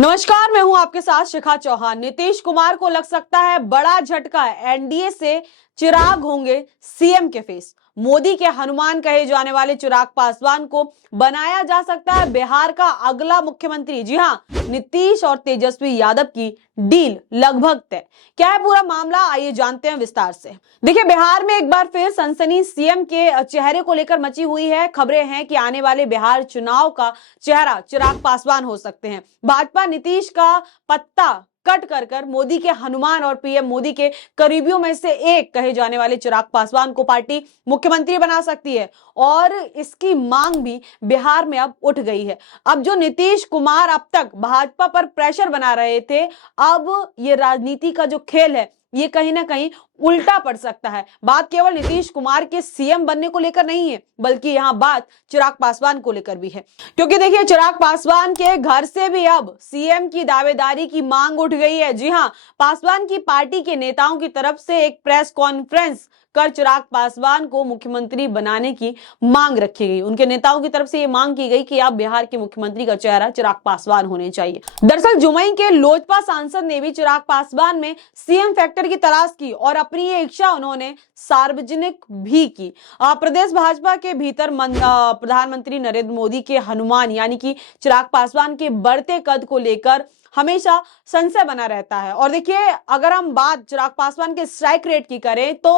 नमस्कार, मैं हूं आपके साथ शिखा चौहान। नीतीश कुमार को लग सकता है बड़ा झटका। एनडीए से चिराग होंगे सीएम के फेस। मोदी के हनुमान कहे जाने वाले चिराग पासवान को बनाया जा सकता है बिहार का अगला मुख्यमंत्री। जी हां, नीतीश और तेजस्वी यादव की डील लगभग तय। क्या है पूरा मामला, आइए जानते हैं विस्तार से। देखिए, बिहार में एक बार फिर सनसनी सीएम के चेहरे को लेकर मची हुई है। खबरें हैं कि आने वाले बिहार चुनाव का चेहरा चिराग पासवान हो सकते हैं। भाजपा नीतीश का पत्ता कट कर मोदी के हनुमान और पीएम मोदी के करीबियों में से एक कहे जाने वाले चिराग पासवान को पार्टी मुख्यमंत्री बना सकती है और इसकी मांग भी बिहार में अब उठ गई है। अब जो नीतीश कुमार अब तक भाजपा पर प्रेशर बना रहे थे, अब ये राजनीति का जो खेल है ये कहीं ना कहीं उल्टा पड़ सकता है। बात केवल नीतीश कुमार के सीएम बनने को लेकर नहीं है, बल्कि यहां बात चिराग पासवान को लेकर भी है। क्योंकि देखिए, चिराग पासवान के घर से भी अब सीएम की दावेदारी की मांग उठ गई है। जी हां, पासवान की पार्टी के नेताओं की तरफ से एक प्रेस कॉन्फ्रेंस कर चिराग पासवान को मुख्यमंत्री बनाने की मांग रखी गई। उनके नेताओं की तरफ से यह मांग की गई कि अब बिहार के मुख्यमंत्री का चेहरा चिराग पासवान होने चाहिए। दरअसल जुमई के लोजपा सांसद ने भी चिराग पासवान में सीएम फैक्टर की तलाश की और अपनी ये इच्छा उन्होंने सार्वजनिक भी की। प्रदेश भाजपा के भीतर प्रधानमंत्री नरेंद्र मोदी के हनुमान यानी कि चिराग पासवान के बढ़ते कद को लेकर हमेशा संशय बना रहता है। और देखिए, अगर हम बात चिराग पासवान के स्ट्राइक रेट की करें तो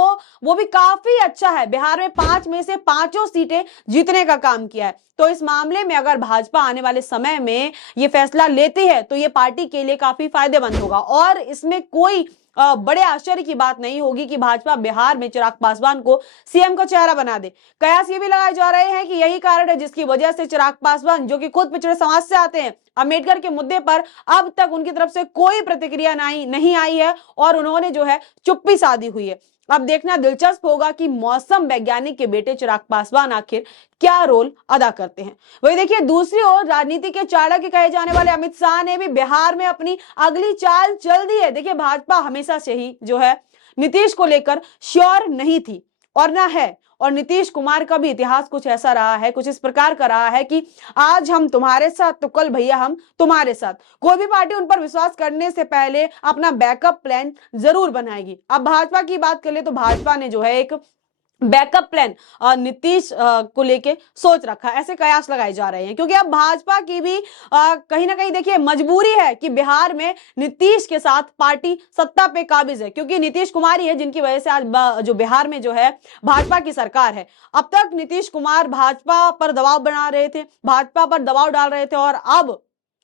वो भी काफी अच्छा है। बिहार में 5 में से 5 सीटें जीतने का काम किया है। तो इस मामले में अगर भाजपा आने वाले समय में ये फैसला लेती है तो ये पार्टी के लिए काफी फायदेमंद होगा और इसमें कोई बड़े आश्चर्य की बात नहीं होगी कि भाजपा बिहार में चिराग पासवान को सीएम का चेहरा बना दे। कयास ये भी लगाए जा रहे हैं कि यही कारण है जिसकी वजह से चिराग पासवान, जो कि खुद पिछड़े समाज से आते हैं, अम्बेडकर के मुद्दे पर अब तक उनकी तरफ से कोई प्रतिक्रिया नहीं आई है और उन्होंने जो है चुप्पी साधी हुई है। अब देखना दिलचस्प होगा कि मौसम वैज्ञानिक के बेटे चिराग पासवान आखिर क्या रोल अदा करते हैं। वही देखिए, दूसरी ओर राजनीति के चाणक्य कहे जाने वाले अमित शाह ने भी बिहार में अपनी अगली चाल चल दी है। देखिए, भाजपा हमेशा से ही जो है नीतीश को लेकर श्योर नहीं थी और ना है। और नीतीश कुमार का भी इतिहास कुछ ऐसा रहा है, कुछ इस प्रकार का रहा है कि आज हम तुम्हारे साथ तो कल भैया हम तुम्हारे साथ। कोई भी पार्टी उन पर विश्वास करने से पहले अपना बैकअप प्लान जरूर बनाएगी। अब भाजपा की बात कर ले तो भाजपा ने जो है एक बैकअप प्लान नीतीश को लेके सोच रखा है, ऐसे कयास लगाए जा रहे हैं। क्योंकि अब भाजपा की भी कहीं ना कहीं देखिए मजबूरी है कि बिहार में नीतीश के साथ पार्टी सत्ता पे काबिज है, क्योंकि नीतीश कुमार ही है जिनकी वजह से आज जो बिहार में जो है भाजपा की सरकार है। अब तक नीतीश कुमार भाजपा पर दबाव बना रहे थे, भाजपा पर दबाव डाल रहे थे और अब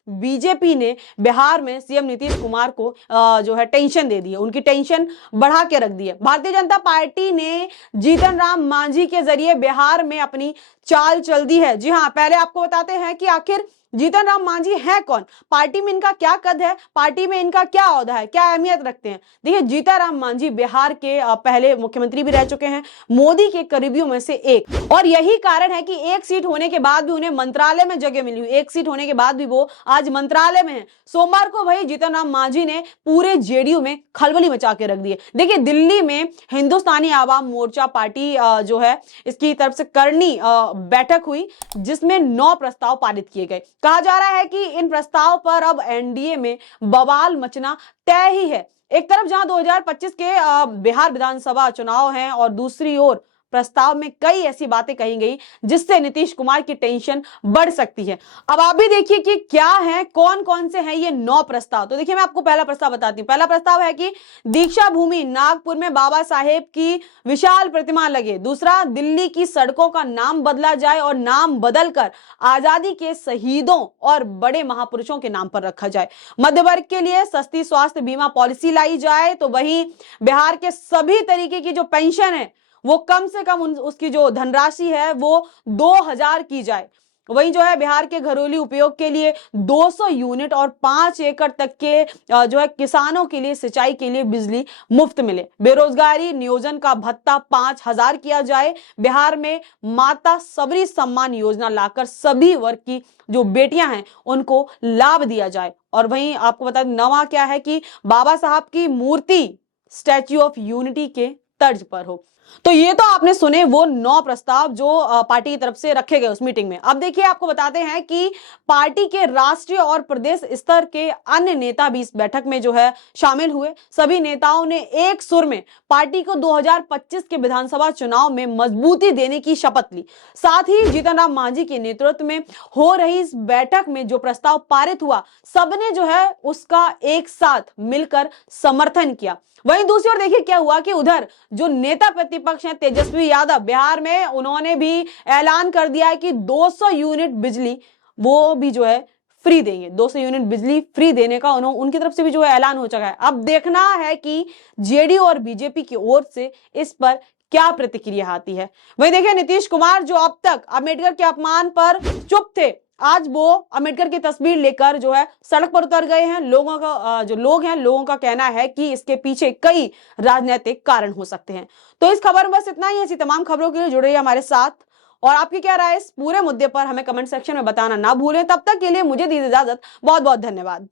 बीजेपी ने बिहार में सीएम नीतीश कुमार को जो है टेंशन दे दी है, उनकी टेंशन बढ़ा के रख दी है। भारतीय जनता पार्टी ने जीतन राम मांझी के जरिए बिहार में अपनी चाल चल दी है। जी हां, पहले आपको बताते हैं कि आखिर जीतन राम मांझी है कौन, पार्टी में इनका क्या कद है, पार्टी में इनका क्या ओहदा है, क्या अहमियत रखते हैं। देखिए, जीतन राम मांझी बिहार के पहले मुख्यमंत्री भी रह चुके हैं, मोदी के करीबियों में से एक। और यही कारण है कि एक सीट होने के बाद भी उन्हें मंत्रालय में जगह मिली हुई, एक सीट होने के बाद भी वो आज मंत्रालय में है। सोमवार को वही जीतन राम मांझी ने पूरे जेडीयू में खलबली मचा के रख दी है। देखिए, दिल्ली में हिंदुस्तानी आवाम मोर्चा पार्टी जो है इसकी तरफ से करनी बैठक हुई जिसमें 9 प्रस्ताव पारित किए गए। कहा जा रहा है कि इन प्रस्ताव पर अब एनडीए में बवाल मचना तय ही है। एक तरफ जहां 2025 के बिहार विधानसभा चुनाव हैं और दूसरी ओर प्रस्ताव में कई ऐसी बातें कही गई जिससे नीतीश कुमार की टेंशन बढ़ सकती है। अब आप भी देखिए कि क्या है, कौन कौन से हैं ये 9 प्रस्ताव। तो देखिए, मैं आपको पहला प्रस्ताव बताती हूँ। पहला प्रस्ताव है कि दीक्षा भूमि नागपुर में बाबा साहेब की विशाल प्रतिमा लगे। दूसरा, दिल्ली की सड़कों का नाम बदला जाए और नाम बदलकर आजादी के शहीदों और बड़े महापुरुषों के नाम पर रखा जाए। मध्य वर्ग के लिए सस्ती स्वास्थ्य बीमा पॉलिसी लाई जाए। तो वहीं बिहार के सभी तरीके की जो पेंशन है वो कम से कम उसकी जो धनराशि है वो 2000 की जाए। वहीं जो है बिहार के घरेलू उपयोग के लिए 200 यूनिट और 5 एकड़ तक के जो है किसानों के लिए सिंचाई के लिए बिजली मुफ्त मिले। बेरोजगारी नियोजन का भत्ता 5000 किया जाए। बिहार में माता सबरी सम्मान योजना लाकर सभी वर्ग की जो बेटियां हैं उनको लाभ दिया जाए। और वहीं आपको बता दें, नवा क्या है कि बाबा साहब की मूर्ति स्टैच्यू ऑफ यूनिटी के तर्ज पर हो। तो ये तो आपने सुने वो 9 प्रस्ताव जो पार्टी की तरफ से रखे गए उस मीटिंग में। अब देखिए आपको बताते हैं कि पार्टी के राष्ट्रीय और प्रदेश स्तर के अन्य नेता भी इस बैठक में जो है शामिल हुए। सभी नेताओं ने एक सुर में पार्टी को 2025 के विधानसभा चुनाव में मजबूती देने की शपथ ली। साथ ही जीतन राम मांझी के नेतृत्व में हो रही इस बैठक में जो प्रस्ताव पारित हुआ, सबने जो है उसका एक साथ मिलकर समर्थन किया। वहीं दूसरी ओर देखिए क्या हुआ कि उधर जो नेता प्रतिपक्ष हैं तेजस्वी यादव, बिहार में उन्होंने भी ऐलान कर दिया है कि 200 यूनिट बिजली वो भी जो है फ्री देंगे। 200 यूनिट बिजली फ्री देने का उनकी तरफ से भी जो है ऐलान हो चुका है। अब देखना है कि जेडीयू और बीजेपी की ओर से इस पर क्या प्रतिक्रिया आती है। वहीं देखिए नीतीश कुमार जो अब तक अम्बेडकर के अपमान पर चुप थे, आज वो अम्बेडकर की तस्वीर लेकर जो है सड़क पर उतर गए हैं। लोगों का जो लोग हैं, लोगों का कहना है कि इसके पीछे कई राजनीतिक कारण हो सकते हैं। तो इस खबर में बस इतना ही। ऐसी तमाम खबरों के लिए जुड़े रहिए हमारे साथ और आपकी क्या राय इस पूरे मुद्दे पर हमें कमेंट सेक्शन में बताना ना भूलें। तब तक के लिए मुझे दीजिए इजाजत। बहुत बहुत धन्यवाद।